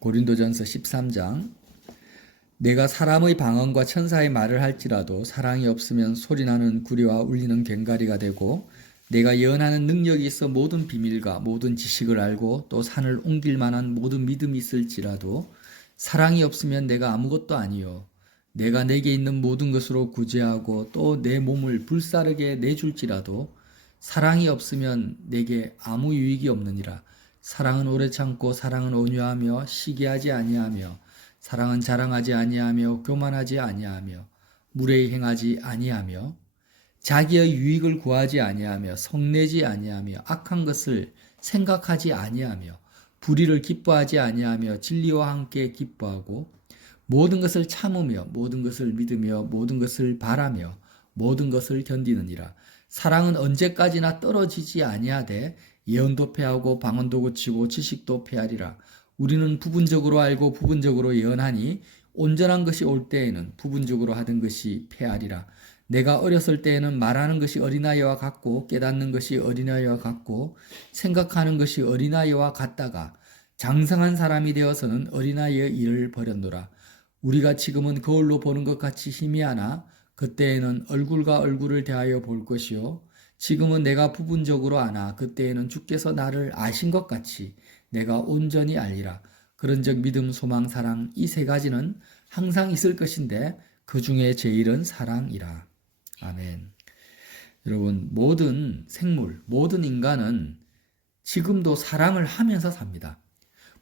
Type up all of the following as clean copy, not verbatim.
고린도전서 13장. 내가 사람의 방언과 천사의 말을 할지라도 사랑이 없으면 소리나는 구리와 울리는 괭가리가 되고, 내가 예언하는 능력이 있어 모든 비밀과 모든 지식을 알고 또 산을 옮길 만한 모든 믿음이 있을지라도 사랑이 없으면 내가 아무것도 아니요 내가 내게 있는 모든 것으로 구제하고 또 내 몸을 불사르게 내줄지라도 사랑이 없으면 내게 아무 유익이 없느니라. 사랑은 오래 참고 사랑은 온유하며 시기하지 아니하며 사랑은 자랑하지 아니하며 교만하지 아니하며 무례히 행하지 아니하며 자기의 유익을 구하지 아니하며 성내지 아니하며 악한 것을 생각하지 아니하며 불의를 기뻐하지 아니하며 진리와 함께 기뻐하고 모든 것을 참으며 모든 것을 믿으며 모든 것을 바라며 모든 것을 견디느니라. 사랑은 언제까지나 떨어지지 아니하되 예언도 패하고 방언도 고치고 지식도 패하리라. 우리는 부분적으로 알고 부분적으로 예언하니 온전한 것이 올 때에는 부분적으로 하던 것이 패하리라. 내가 어렸을 때에는 말하는 것이 어린아이와 같고 깨닫는 것이 어린아이와 같고 생각하는 것이 어린아이와 같다가 장성한 사람이 되어서는 어린아이의 일을 버렸노라. 우리가 지금은 거울로 보는 것 같이 희미하나 그때에는 얼굴과 얼굴을 대하여 볼 것이요 지금은 내가 부분적으로 아나 그때에는 주께서 나를 아신 것 같이 내가 온전히 알리라. 그런즉 믿음, 소망, 사랑 이 세 가지는 항상 있을 것인데 그 중에 제일은 사랑이라. 아멘. 여러분, 모든 생물, 모든 인간은 지금도 사랑을 하면서 삽니다.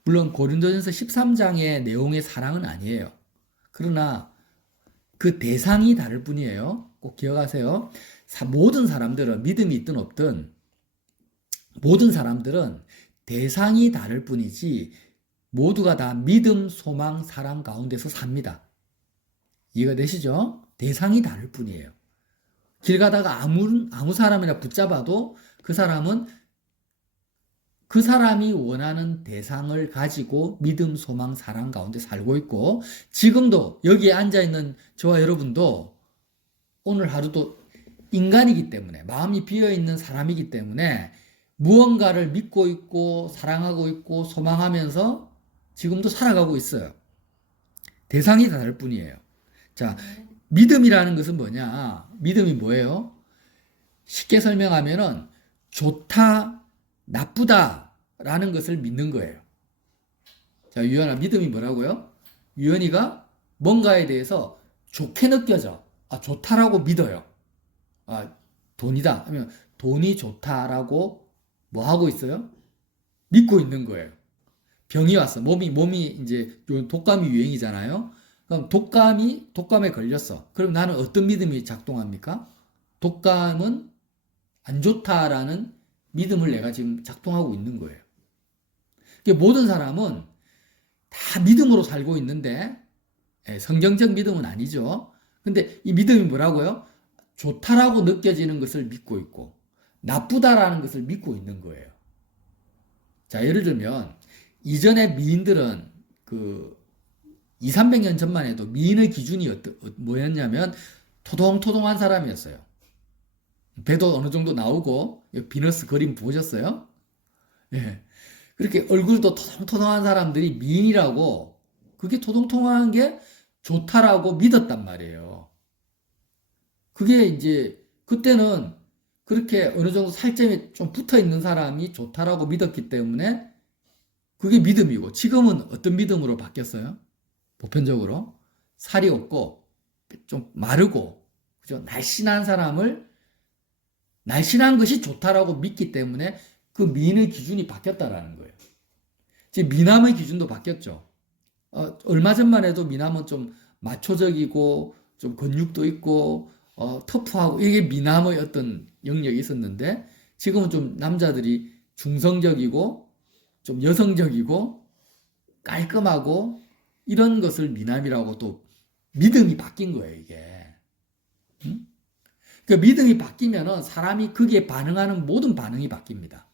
물론 고린도전서 13장의 내용의 사랑은 아니에요. 그러나 그 대상이 다를 뿐이에요. 꼭 기억하세요. 모든 사람들은 믿음이 있든 없든 모든 사람들은 대상이 다를 뿐이지 모두가 다 믿음, 소망, 사랑 가운데서 삽니다. 이해가 되시죠? 대상이 다를 뿐이에요. 길 가다가 아무 사람이나 붙잡아도 그 사람은 그 사람이 원하는 대상을 가지고 믿음, 소망, 사랑 가운데 살고 있고 지금도 여기에 앉아있는 저와 여러분도 오늘 하루도 인간이기 때문에 마음이 비어있는 사람이기 때문에 무언가를 믿고 있고 사랑하고 있고 소망하면서 지금도 살아가고 있어요. 대상이 다를 뿐이에요. 자, 믿음이라는 것은 뭐냐? 믿음이 뭐예요? 쉽게 설명하면은 좋다, 나쁘다라는 것을 믿는 거예요. 자, 유연아, 믿음이 뭐라고요? 유연이가 뭔가에 대해서 좋게 느껴져. 아, 좋다라고 믿어요. 아, 돈이다 하면 돈이 좋다라고 뭐 하고 있어요? 믿고 있는 거예요. 병이 왔어. 몸이 이제 독감이 유행이잖아요. 그럼 독감에 걸렸어. 그럼 나는 어떤 믿음이 작동합니까? 독감은 안 좋다라는 믿음을 내가 지금 작동하고 있는 거예요. 모든 사람은 다 믿음으로 살고 있는데 성경적 믿음은 아니죠. 근데 이 믿음이 뭐라고요? 좋다라고 느껴지는 것을 믿고 있고 나쁘다라는 것을 믿고 있는 거예요. 자, 예를 들면 이전에 미인들은 그 2, 300년 전만 해도 미인의 기준이 뭐였냐면 토동토동한 사람이었어요. 배도 어느 정도 나오고 비너스 그림 보셨어요? 예. 그렇게 얼굴도 토동토동한 사람들이 미인이라고 그게 토동토동한 게 좋다라고 믿었단 말이에요. 그게 이제 그때는 그렇게 어느 정도 살점이 좀 붙어 있는 사람이 좋다라고 믿었기 때문에 그게 믿음이고 지금은 어떤 믿음으로 바뀌었어요? 보편적으로 살이 없고 좀 마르고 그죠? 날씬한 것이 좋다라고 믿기 때문에 그 미인의 기준이 바뀌었다라는 거예요. 지금 미남의 기준도 바뀌었죠. 얼마 전만 해도 미남은 좀 마초적이고 좀 근육도 있고 터프하고 이게 미남의 어떤 영역이 있었는데 지금은 좀 남자들이 중성적이고 좀 여성적이고 깔끔하고 이런 것을 미남이라고 또 믿음이 바뀐 거예요, 이게. 응? 그 믿음이 바뀌면은 사람이 거기에 반응하는 모든 반응이 바뀝니다.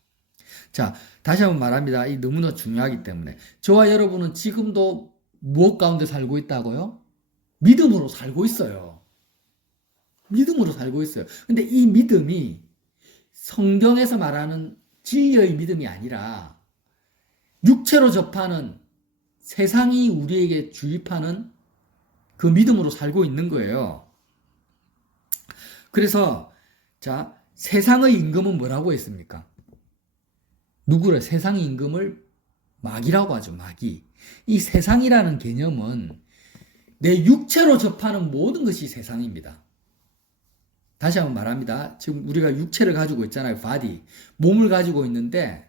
자, 다시 한번 말합니다. 이 너무나 중요하기 때문에. 저와 여러분은 지금도 무엇 가운데 살고 있다고요? 믿음으로 살고 있어요. 믿음으로 살고 있어요. 근데 이 믿음이 성경에서 말하는 진리의 믿음이 아니라 육체로 접하는 세상이 우리에게 주입하는 그 믿음으로 살고 있는 거예요. 그래서 자, 세상의 임금은 뭐라고 했습니까? 누구를 세상의 임금을 마귀라고 하죠. 마귀. 이 세상이라는 개념은 내 육체로 접하는 모든 것이 세상입니다. 다시 한번 말합니다. 지금 우리가 육체를 가지고 있잖아요. 바디. 몸을 가지고 있는데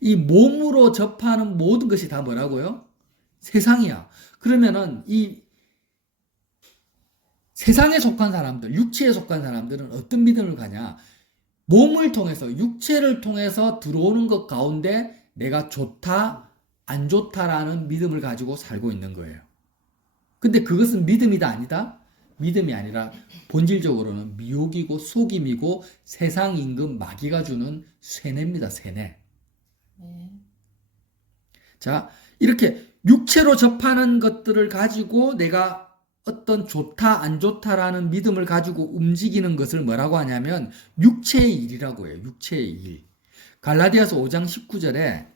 이 몸으로 접하는 모든 것이 다 뭐라고요? 세상이야. 그러면은 이 세상에 속한 사람들, 육체에 속한 사람들은 어떤 믿음을 가냐? 몸을 통해서, 육체를 통해서 들어오는 것 가운데 내가 좋다, 안 좋다라는 믿음을 가지고 살고 있는 거예요. 근데 그것은 믿음이다, 아니다? 믿음이 아니라 본질적으로는 미혹이고 속임이고 세상 임금 마귀가 주는 쇠뇌입니다, 쇠뇌. 자, 이렇게 육체로 접하는 것들을 가지고 내가 어떤 좋다, 안 좋다라는 믿음을 가지고 움직이는 것을 뭐라고 하냐면 육체의 일이라고 해요. 육체의 일. 갈라디아서 5장 19절에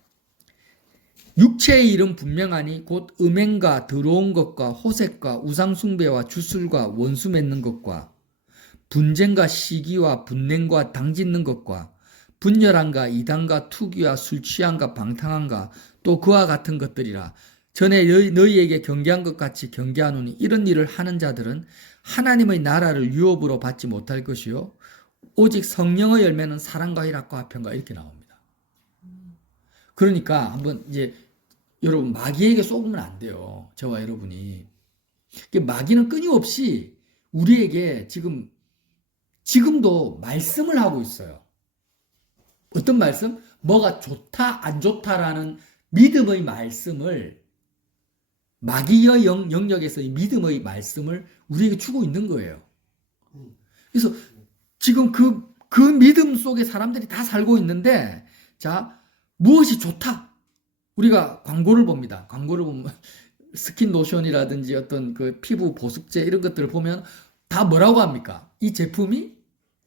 육체의 일은 분명하니 곧 음행과 더러운 것과 호색과 우상숭배와 주술과 원수 맺는 것과 분쟁과 시기와 분냉과 당짓는 것과 분열함과 이단과 투기와 술 취함과 방탕함과 또 그와 같은 것들이라. 전에 너희에게 경계한 것 같이 경계하노니 이런 일을 하는 자들은 하나님의 나라를 유업으로 받지 못할 것이요 오직 성령의 열매는 사랑과 희락과 화평과 이렇게 나옵니다. 그러니까 한번 이제 여러분 마귀에게 속으면 안 돼요. 저와 여러분이. 마귀는 끊임없이 우리에게 지금도 말씀을 하고 있어요. 어떤 말씀? 뭐가 좋다 안 좋다라는 믿음의 말씀을 마귀의 영역에서 이 믿음의 말씀을 우리에게 주고 있는 거예요. 그래서 지금 그 믿음 속에 사람들이 다 살고 있는데 자, 무엇이 좋다? 우리가 광고를 봅니다. 광고를 보면 스킨 로션이라든지 어떤 그 피부 보습제 이런 것들을 보면 다 뭐라고 합니까? 이 제품이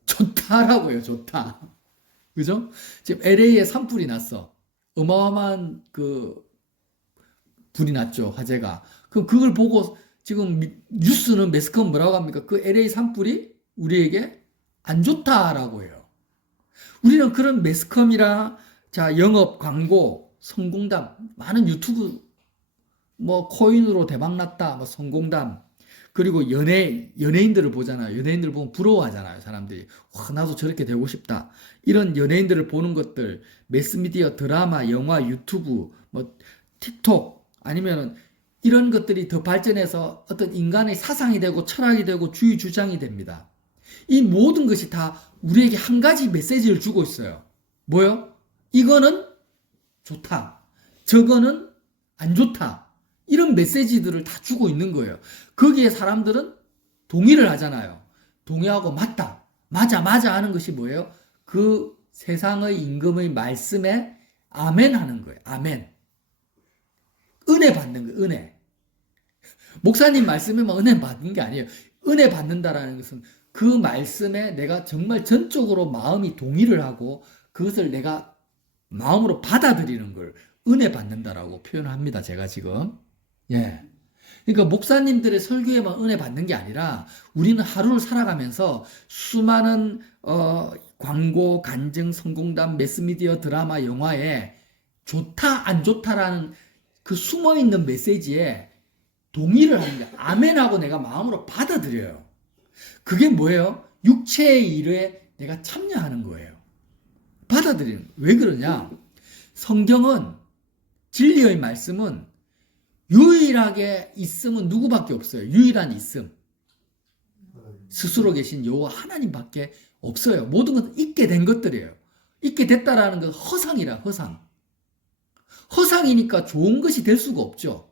좋다라고 해요. 좋다. 그죠? 지금 LA에 산불이 났어. 어마어마한 그 불이 났죠. 화재가. 그럼 그걸 보고 지금 뉴스는 매스컴 뭐라고 합니까? 그 LA 산불이 우리에게 안 좋다라고 해요. 우리는 그런 매스컴이랑 자, 영업, 광고, 성공담, 많은 유튜브 뭐 코인으로 대박났다, 뭐 성공담, 그리고 연예인들을 보잖아요. 연예인들 보면 부러워하잖아요. 사람들이. 와, 나도 저렇게 되고 싶다. 이런 연예인들을 보는 것들, 매스미디어, 드라마, 영화, 유튜브, 뭐 틱톡, 아니면은 이런 것들이 더 발전해서 어떤 인간의 사상이 되고 철학이 되고 주의 주장이 됩니다. 이 모든 것이 다 우리에게 한 가지 메시지를 주고 있어요. 뭐요? 이거는 좋다. 저거는 안 좋다. 이런 메시지들을 다 주고 있는 거예요. 거기에 사람들은 동의를 하잖아요. 동의하고 맞다. 맞아 하는 것이 뭐예요? 그 세상의 임금의 말씀에 아멘 하는 거예요. 아멘. 은혜 받는 거예요. 은혜. 목사님 말씀에만 은혜 받는 게 아니에요. 은혜 받는다라는 것은 그 말씀에 내가 정말 전적으로 마음이 동의를 하고 그것을 내가 마음으로 받아들이는 걸 은혜 받는다라고 표현합니다. 제가 지금. 예. 그러니까 목사님들의 설교에만 은혜 받는 게 아니라 우리는 하루를 살아가면서 수많은 광고, 간증, 성공담, 매스미디어, 드라마, 영화에 좋다, 안 좋다라는 그 숨어있는 메시지에 동의를 하는 게 아멘하고 내가 마음으로 받아들여요. 그게 뭐예요? 육체의 일에 내가 참여하는 거예요. 받아들이는 거예요. 왜 그러냐? 성경은 진리의 말씀은 유일하게 있음은 누구밖에 없어요. 유일한 있음. 스스로 계신 여호와 하나님밖에 없어요. 모든 것은 있게 된 것들이에요. 있게 됐다라는 건 허상이라 허상. 허상이니까 좋은 것이 될 수가 없죠.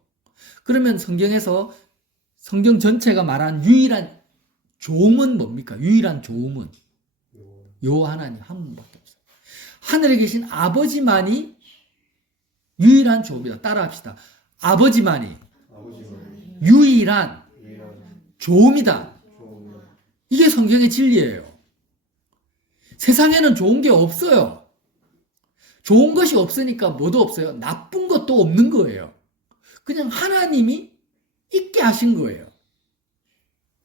그러면 성경에서 성경 전체가 말한 유일한 조음은 뭡니까? 유일한 조음은 여호와 하나님 한 분밖에 없어요. 하늘에 계신 아버지만이 유일한 조음이다. 따라합시다. 아버지만이 유일한 조음이다. 이게 성경의 진리예요. 세상에는 좋은 게 없어요. 좋은 것이 없으니까 뭐도 없어요. 나쁜 것도 없는 거예요. 그냥 하나님이 있게 하신 거예요.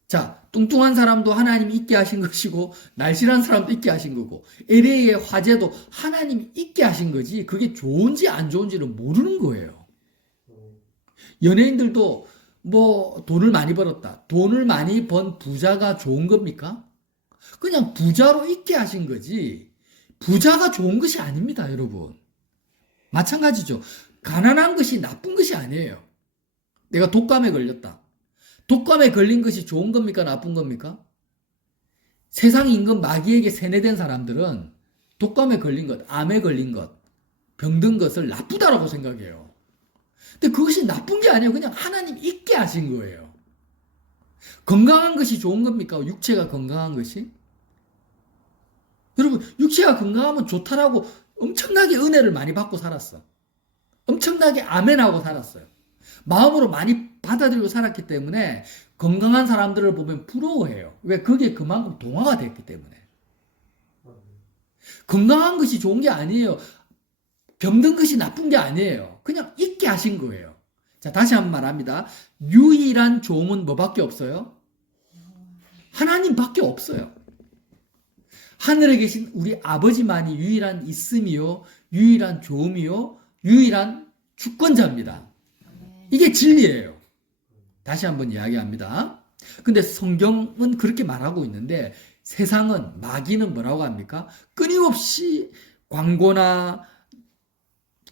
자, 뚱뚱한 사람도 하나님이 있게 하신 것이고 날씬한 사람도 있게 하신 거고 LA의 화재도 하나님이 있게 하신 거지 그게 좋은지 안 좋은지는 모르는 거예요. 연예인들도 뭐 돈을 많이 벌었다. 돈을 많이 번 부자가 좋은 겁니까? 그냥 부자로 있게 하신 거지 부자가 좋은 것이 아닙니다, 여러분. 마찬가지죠. 가난한 것이 나쁜 것이 아니에요. 내가 독감에 걸렸다. 독감에 걸린 것이 좋은 겁니까? 나쁜 겁니까? 세상 임금 마귀에게 세뇌된 사람들은 독감에 걸린 것, 암에 걸린 것, 병든 것을 나쁘다라고 생각해요. 근데 그것이 나쁜 게 아니에요. 그냥 하나님 있게 하신 거예요. 건강한 것이 좋은 겁니까? 육체가 건강한 것이? 여러분, 육체가 건강하면 좋다라고 엄청나게 은혜를 많이 받고 살았어. 엄청나게 아멘하고 살았어요. 마음으로 많이 받아들이고 살았기 때문에 건강한 사람들을 보면 부러워해요. 왜? 그게 그만큼 동화가 됐기 때문에. 건강한 것이 좋은 게 아니에요. 병든 것이 나쁜 게 아니에요. 그냥 있게 하신 거예요. 자, 다시 한번 말합니다. 유일한 좋음은 뭐밖에 없어요? 하나님밖에 없어요. 하늘에 계신 우리 아버지만이 유일한 있음이요, 유일한 좋음이요, 유일한 주권자입니다. 이게 진리예요. 다시 한번 이야기합니다. 근데 성경은 그렇게 말하고 있는데 세상은 마귀는 뭐라고 합니까? 끊임없이 광고나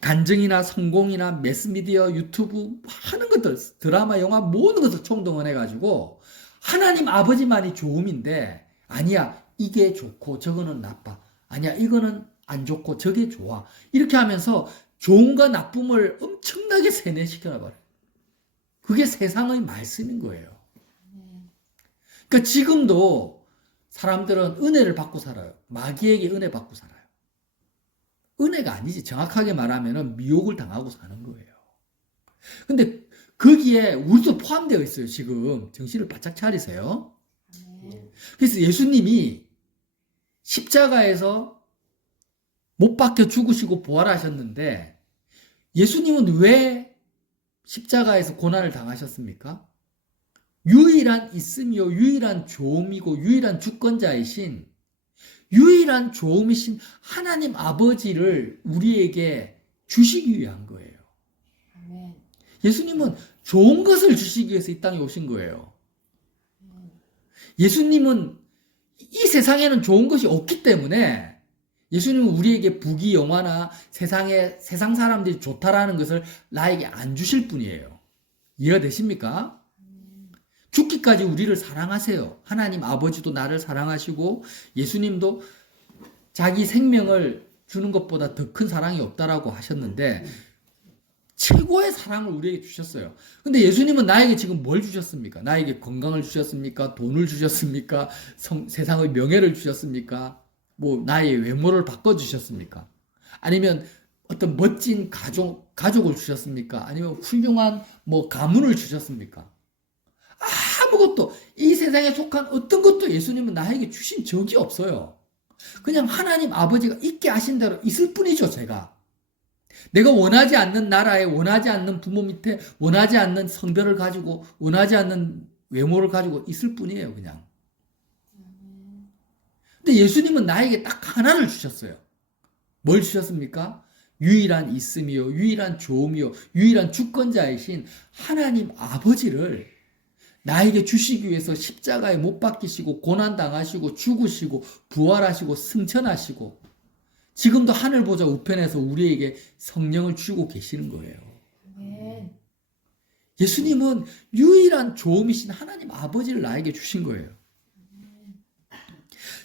간증이나 성공이나 매스미디어, 유튜브 하는 것들, 드라마, 영화 모든 것을 총동원해가지고 하나님 아버지만이 좋음인데 아니야 이게 좋고 저거는 나빠. 아니야 이거는 안 좋고 저게 좋아. 이렇게 하면서 좋은과 나쁨을 엄청나게 세뇌시켜놔버려요. 그게 세상의 말씀인 거예요. 그러니까 지금도 사람들은 은혜를 받고 살아요. 마귀에게 은혜 받고 살아요. 은혜가 아니지. 정확하게 말하면 미혹을 당하고 사는 거예요. 근데 거기에 우리도 포함되어 있어요. 지금 정신을 바짝 차리세요. 그래서 예수님이 십자가에서 못 박혀 죽으시고 부활하셨는데 예수님은 왜 십자가에서 고난을 당하셨습니까? 유일한 있음이요 유일한 좋음이고 유일한 주권자이신 유일한 좋음이신 하나님 아버지를 우리에게 주시기 위한 거예요. 예수님은 좋은 것을 주시기 위해서 이 땅에 오신 거예요. 예수님은 이 세상에는 좋은 것이 없기 때문에 예수님은 우리에게 부귀 영화나 세상 사람들이 좋다라는 것을 나에게 안 주실 분이에요. 이해가 되십니까? 죽기까지 우리를 사랑하세요. 하나님 아버지도 나를 사랑하시고 예수님도 자기 생명을 주는 것보다 더 큰 사랑이 없다라고 하셨는데 최고의 사랑을 우리에게 주셨어요. 근데 예수님은 나에게 지금 뭘 주셨습니까? 나에게 건강을 주셨습니까? 돈을 주셨습니까? 세상의 명예를 주셨습니까? 뭐 나의 외모를 바꿔주셨습니까? 아니면 어떤 멋진 가족을 주셨습니까? 아니면 훌륭한 뭐 가문을 주셨습니까? 아무것도 이 세상에 속한 어떤 것도 예수님은 나에게 주신 적이 없어요. 그냥 하나님 아버지가 있게 하신 대로 있을 뿐이죠, 제가. 내가 원하지 않는 나라에 원하지 않는 부모 밑에 원하지 않는 성별을 가지고 원하지 않는 외모를 가지고 있을 뿐이에요, 그냥. 근데 예수님은 나에게 딱 하나를 주셨어요. 뭘 주셨습니까? 유일한 있음이요, 유일한 좋음이요, 유일한 주권자이신 하나님 아버지를 나에게 주시기 위해서 십자가에 못 박히시고 고난당하시고 죽으시고 부활하시고 승천하시고 지금도 하늘 보좌 우편에서 우리에게 성령을 주고 계시는 거예요. 예수님은 유일한 좋음이신 하나님 아버지를 나에게 주신 거예요.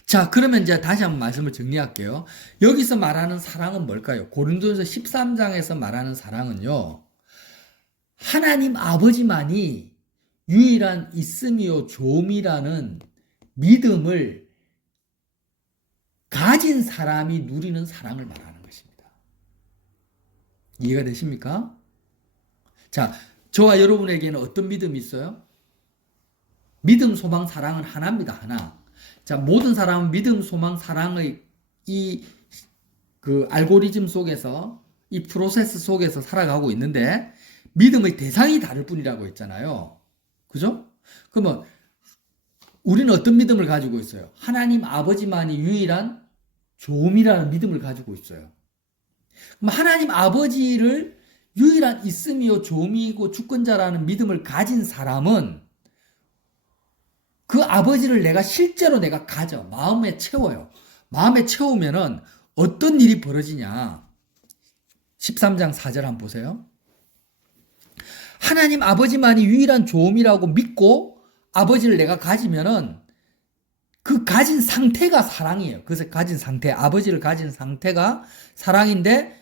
자, 그러면 이제 다시 한번 말씀을 정리할게요. 여기서 말하는 사랑은 뭘까요? 고린도전서 13장에서 말하는 사랑은요. 하나님 아버지만이 유일한 있음이요 좋음이라는 믿음을 가진 사람이 누리는 사랑을 말하는 것입니다. 이해가 되십니까? 자, 저와 여러분에게는 어떤 믿음이 있어요? 믿음, 소망, 사랑은 하나입니다. 하나. 자, 모든 사람은 믿음, 소망, 사랑의 그 알고리즘 속에서 이 프로세스 속에서 살아가고 있는데 믿음의 대상이 다를 뿐이라고 했잖아요. 그죠? 그러면 우리는 어떤 믿음을 가지고 있어요? 하나님 아버지만이 유일한 조음이라는 믿음을 가지고 있어요. 그럼 하나님 아버지를 유일한 있음이요 조음이고 주권자라는 믿음을 가진 사람은 그 아버지를 내가 실제로 내가 가져 마음에 채워요. 마음에 채우면은 어떤 일이 벌어지냐? 13장 4절 한번 보세요. 하나님 아버지만이 유일한 조음이라고 믿고 아버지를 내가 가지면은 그 가진 상태가 사랑이에요. 그래서 가진 상태, 아버지를 가진 상태가 사랑인데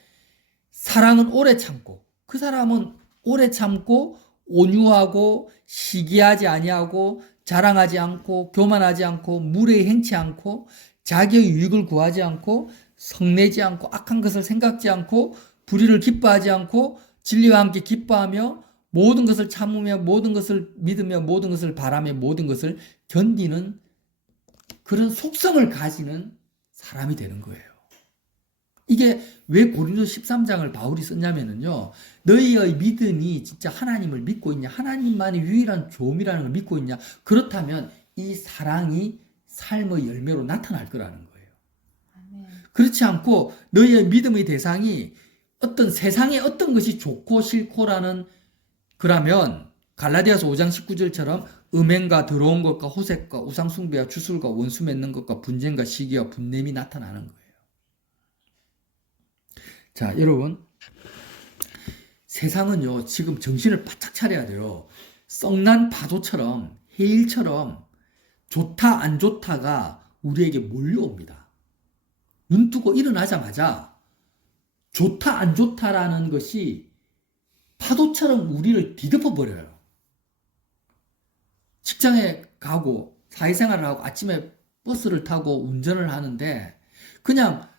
사랑은 오래 참고 그 사람은 오래 참고 온유하고 시기하지 아니하고 자랑하지 않고 교만하지 않고 무례히 행치 않고 자기의 유익을 구하지 않고 성내지 않고 악한 것을 생각지 않고 불의를 기뻐하지 않고 진리와 함께 기뻐하며 모든 것을 참으며 모든 것을 믿으며 모든 것을 바라며 모든 것을 견디는 그런 속성을 가지는 사람이 되는 거예요. 이게 왜 고린도서 13장을 바울이 썼냐면요. 너희의 믿음이 진짜 하나님을 믿고 있냐? 하나님만이 유일한 조음이라는 걸 믿고 있냐? 그렇다면 이 사랑이 삶의 열매로 나타날 거라는 거예요. 그렇지 않고 너희의 믿음의 대상이 어떤 세상의 어떤 것이 좋고 싫고라는 그러면 갈라디아서 5장 19절처럼 음행과 더러운 것과 호색과 우상숭배와 주술과 원수 맺는 것과 분쟁과 시기와 분냄이 나타나는 거예요. 자, 여러분 세상은요 지금 정신을 바짝 차려야 돼요. 썩난 파도처럼 해일처럼 좋다 안 좋다가 우리에게 몰려옵니다. 눈 뜨고 일어나자마자 좋다 안 좋다라는 것이 파도처럼 우리를 뒤덮어 버려요. 직장에 가고 사회생활을 하고 아침에 버스를 타고 운전을 하는데 그냥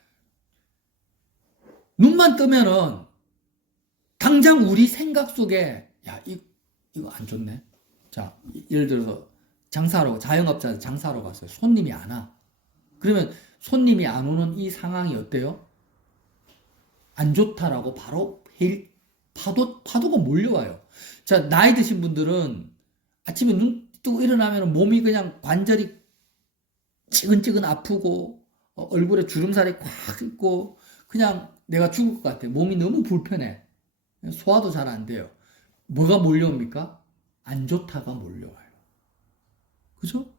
눈만 뜨면은 당장 우리 생각 속에 야 이거 안 좋네. 자 예를 들어서 장사로 자영업자 장사로 갔어요. 손님이 안 와. 그러면 손님이 안 오는 이 상황이 어때요? 안 좋다라고 바로 파도가 몰려와요. 자 나이 드신 분들은 아침에 눈 뜨고 일어나면 몸이 그냥 관절이 찌근찌근 아프고 얼굴에 주름살이 꽉 있고 그냥 내가 죽을 것 같아. 몸이 너무 불편해. 소화도 잘 안 돼요. 뭐가 몰려옵니까? 안 좋다가 몰려와요. 그죠?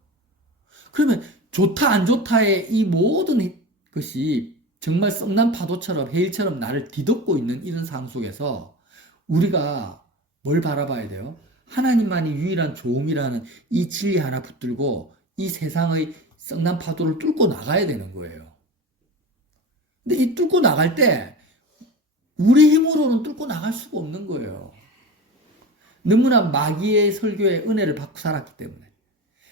그러면 좋다 안 좋다의 이 모든 것이 정말 썩난 파도처럼 해일처럼 나를 뒤덮고 있는 이런 상황 속에서 우리가 뭘 바라봐야 돼요? 하나님만이 유일한 조음이라는 이 진리 하나 붙들고 이 세상의 썩난 파도를 뚫고 나가야 되는 거예요. 근데 이 뚫고 나갈 때 우리 힘으로는 뚫고 나갈 수가 없는 거예요. 너무나 마귀의 설교에 은혜를 받고 살았기 때문에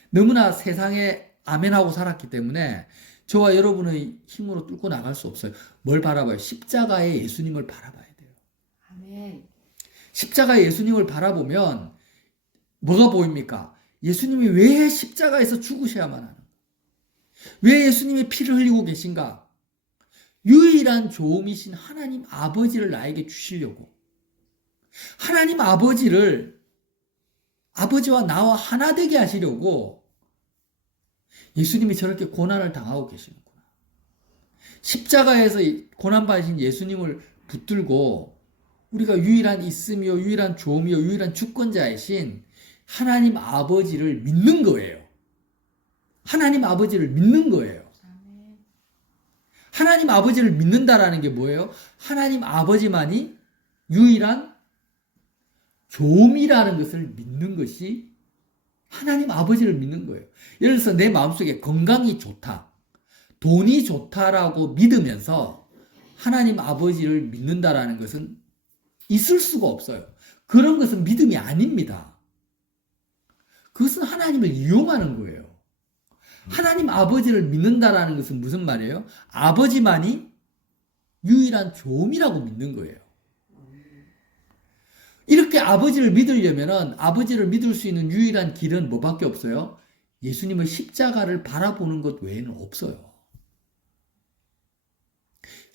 너무나 세상에 아멘하고 살았기 때문에 저와 여러분의 힘으로 뚫고 나갈 수 없어요. 뭘 바라봐요? 십자가의 예수님을 바라봐야 돼요. 아멘. 십자가의 예수님을 바라보면 뭐가 보입니까? 예수님이 왜 십자가에서 죽으셔야만 하는가? 왜 예수님이 피를 흘리고 계신가? 유일한 조음이신 하나님 아버지를 나에게 주시려고 하나님 아버지를 아버지와 나와 하나 되게 하시려고 예수님이 저렇게 고난을 당하고 계시는구나. 십자가에서 고난받으신 예수님을 붙들고 우리가 유일한 있음이요 유일한 조음이요 유일한 주권자이신 하나님 아버지를 믿는 거예요. 하나님 아버지를 믿는 거예요. 하나님 아버지를 믿는다라는 게 뭐예요? 하나님 아버지만이 유일한 조음이라는 것을 믿는 것이 하나님 아버지를 믿는 거예요. 예를 들어서 내 마음속에 건강이 좋다, 돈이 좋다라고 믿으면서 하나님 아버지를 믿는다라는 것은 있을 수가 없어요. 그런 것은 믿음이 아닙니다. 그것은 하나님을 이용하는 거예요. 하나님 아버지를 믿는다라는 것은 무슨 말이에요? 아버지만이 유일한 조음이라고 믿는 거예요. 이렇게 아버지를 믿으려면 아버지를 믿을 수 있는 유일한 길은 뭐밖에 없어요? 예수님의 십자가를 바라보는 것 외에는 없어요.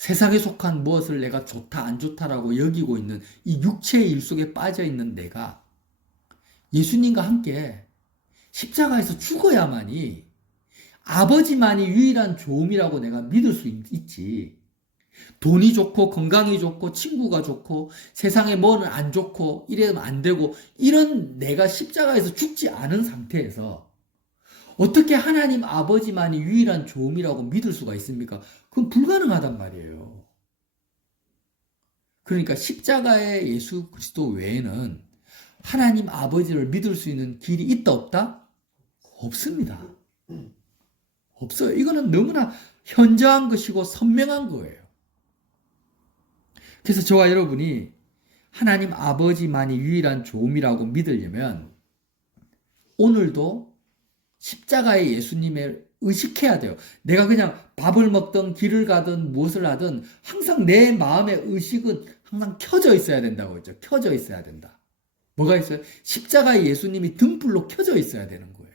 세상에 속한 무엇을 내가 좋다 안 좋다라고 여기고 있는 이 육체의 일 속에 빠져 있는 내가 예수님과 함께 십자가에서 죽어야만이 아버지만이 유일한 좋음이라고 내가 믿을 수 있지. 돈이 좋고 건강이 좋고 친구가 좋고 세상에 뭐는 안 좋고 이래면 안 되고 이런 내가 십자가에서 죽지 않은 상태에서 어떻게 하나님 아버지만이 유일한 좋음이라고 믿을 수가 있습니까? 그건 불가능하단 말이에요. 그러니까 십자가의 예수 그리스도 외에는 하나님 아버지를 믿을 수 있는 길이 있다 없다? 없습니다. 없어요. 이거는 너무나 현저한 것이고 선명한 거예요. 그래서 저와 여러분이 하나님 아버지만이 유일한 좋음이라고 믿으려면 오늘도 십자가의 예수님을 의식해야 돼요. 내가 그냥 밥을 먹든 길을 가든 무엇을 하든 항상 내 마음의 의식은 항상 켜져 있어야 된다고 했죠. 켜져 있어야 된다. 뭐가 있어요? 십자가의 예수님이 등불로 켜져 있어야 되는 거예요.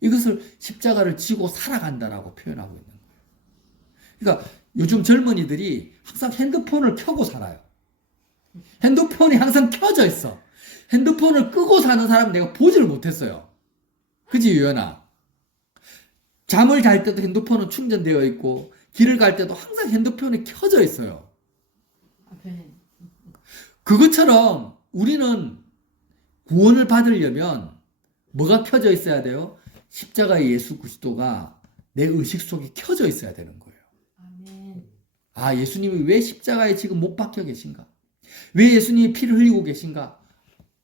이것을 십자가를 지고 살아간다라고 표현하고 있는 거예요. 그러니까 요즘 젊은이들이 항상 핸드폰을 켜고 살아요. 핸드폰이 항상 켜져 있어. 핸드폰을 끄고 사는 사람 내가 보지를 못했어요. 그지, 유연아? 잠을 잘 때도 핸드폰은 충전되어 있고 길을 갈 때도 항상 핸드폰이 켜져 있어요. 그것처럼 우리는 구원을 받으려면 뭐가 켜져 있어야 돼요? 십자가의 예수 그리스도가 내 의식 속에 켜져 있어야 되는 거예요. 아, 예수님이 왜 십자가에 지금 못 박혀 계신가? 왜 예수님이 피를 흘리고 계신가?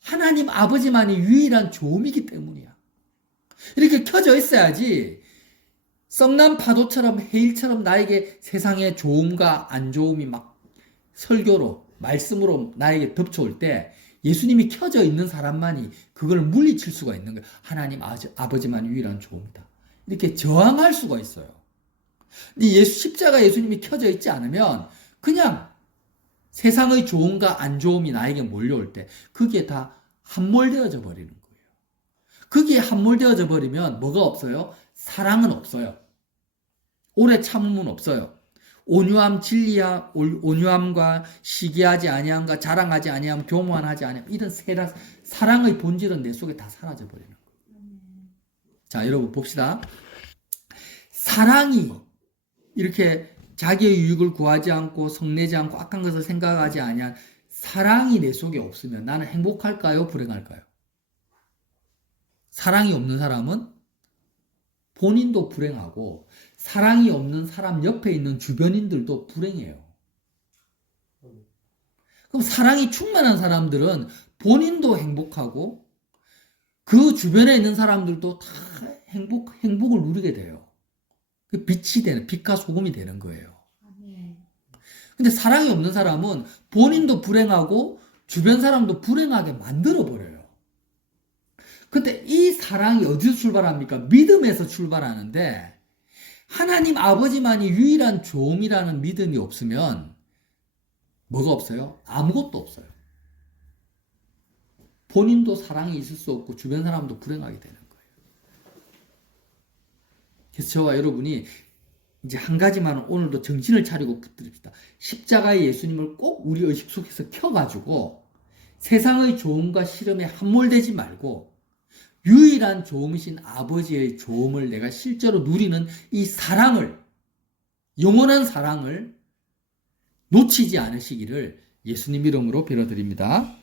하나님 아버지만이 유일한 좋음이기 때문이야. 이렇게 켜져 있어야지 썩난 파도처럼 해일처럼 나에게 세상의 좋음과 안 좋음이 막 설교로 말씀으로 나에게 덮쳐올 때 예수님이 켜져 있는 사람만이 그걸 물리칠 수가 있는 거예요. 하나님 아버지만이 유일한 좋음이다. 이렇게 저항할 수가 있어요. 근데 십자가 예수님이 켜져 있지 않으면 그냥 세상의 좋음과 안 좋음이 나에게 몰려올 때 그게 다 함몰되어져 버리는 거예요. 거기에 함몰되어져 버리면 뭐가 없어요? 사랑은 없어요. 오래 참음은 없어요. 온유함, 진리함, 온유함과 시기하지 아니함과 자랑하지 아니함, 교만하지 아니함 이런 사랑의 본질은 내 속에 다 사라져 버리는 거예요. 자, 여러분 봅시다. 사랑이 이렇게 자기의 유익을 구하지 않고 성내지 않고 악한 것을 생각하지 아니한 사랑이 내 속에 없으면 나는 행복할까요? 불행할까요? 사랑이 없는 사람은 본인도 불행하고 사랑이 없는 사람 옆에 있는 주변인들도 불행해요. 그럼 사랑이 충만한 사람들은 본인도 행복하고 그 주변에 있는 사람들도 다 행복을 누리게 돼요. 빛이 되는, 빛과 소금이 되는 거예요. 근데 사랑이 없는 사람은 본인도 불행하고 주변 사람도 불행하게 만들어버려요. 근데 이 사랑이 어디서 출발합니까? 믿음에서 출발하는데 하나님 아버지만이 유일한 좋음이라는 믿음이 없으면 뭐가 없어요? 아무것도 없어요. 본인도 사랑이 있을 수 없고 주변 사람도 불행하게 되는 거예요. 그래서 저와 여러분이 이제 한 가지만 오늘도 정신을 차리고 붙듭시다. 십자가의 예수님을 꼭 우리 의식 속에서 켜가지고 세상의 좋음과 시름에 함몰되지 말고 유일한 좋음이신 아버지의 좋음을 내가 실제로 누리는 이 사랑을, 영원한 사랑을 놓치지 않으시기를 예수님 이름으로 빌어드립니다.